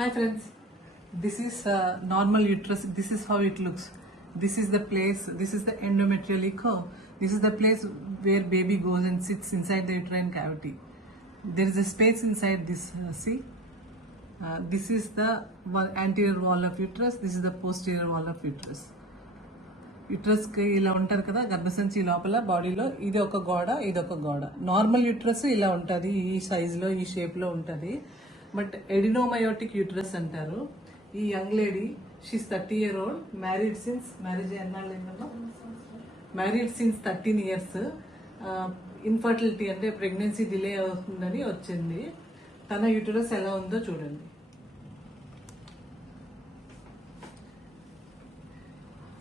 Hi friends this is normal uterus this is how it looks this is the place this is the endometrial echo this is the place where baby goes and sits inside the uterine cavity there is the space inside this see this is the anterior wall of uterus this is the posterior wall of uterus uterus ఇలా ఉంటారు కదా గర్భసంచి లోపల బాడీలో ఇది ఒక గోడ ఇది ఒక గోడ. నార్మల్ యూట్రస్ ఇలా ఉంటుంది ఈ సైజులో ఈ షేప్లో ఉంటుంది. బట్ ఎడినోమయోటిక్ యూటరస్ అంటారు. ఈ young lady she's thirty year old married since marriage ఎన్నాళ్ళు ఏంటమ్మా? Married since thirteen years infertility అంటే ప్రెగ్నెన్సీ డిలే అవుతుందని వచ్చింది. తన యూటరస్ ఎలా ఉందో చూడండి.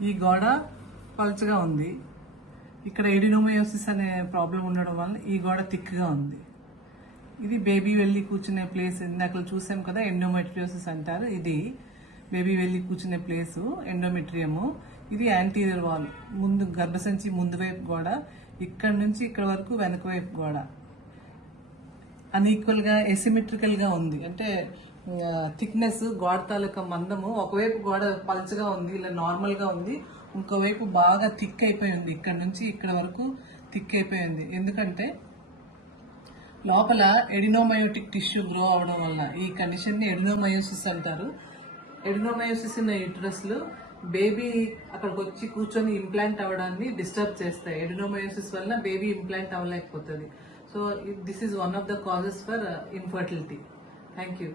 ఈ గోడ పలచగా ఉంది. ఇక్కడ ఎడినోమయోసిస్ అనే ప్రాబ్లం ఉండడం వల్ల ఈ గోడ థిక్గా ఉంది. ఇది బేబీ వెళ్ళి కూర్చునే ప్లేస్. ఇందాక చూసాం కదా ఎండోమెట్రియోసిస్ అంటారు ఇది. బేబీ వెళ్ళి కూర్చునే ప్లేస్ ఎండోమెట్రియము ఇది యాంటీరియర్ వాల్ ముందు గర్భసంచి ముందు వైపు గోడ ఇక్కడ నుంచి ఇక్కడ వరకు వెనక వైపు గోడ. అన్ఈక్వల్గా ఎసిమెట్రికల్గా ఉంది. అంటే థిక్నెస్ గోడ తాలూకా మందము ఒకవైపు గోడ పల్చగా ఉంది ఇలా నార్మల్గా ఉంది. ఇంకోవైపు బాగా థిక్ అయిపోయి ఉంది. ఇక్కడ నుంచి ఇక్కడ వరకు థిక్ అయిపోయి ఉంది. ఎందుకంటే లోపల ఎడినోమయోటిక్ టిష్యూ గ్రో అవడం వల్ల ఈ కండిషన్ని ఎడినోమయోసిస్ అంటారు. ఎడినోమయోసిస్ ఉన్న యూటరస్ బేబీ అక్కడికి వచ్చి కూర్చొని ఇంప్లాంట్ అవ్వడాన్ని డిస్టర్బ్ చేస్తాయి. ఎడినోమయోసిస్ వల్ల baby implant అవ్వలేకపోతుంది. So this is one of the causes for infertility thank you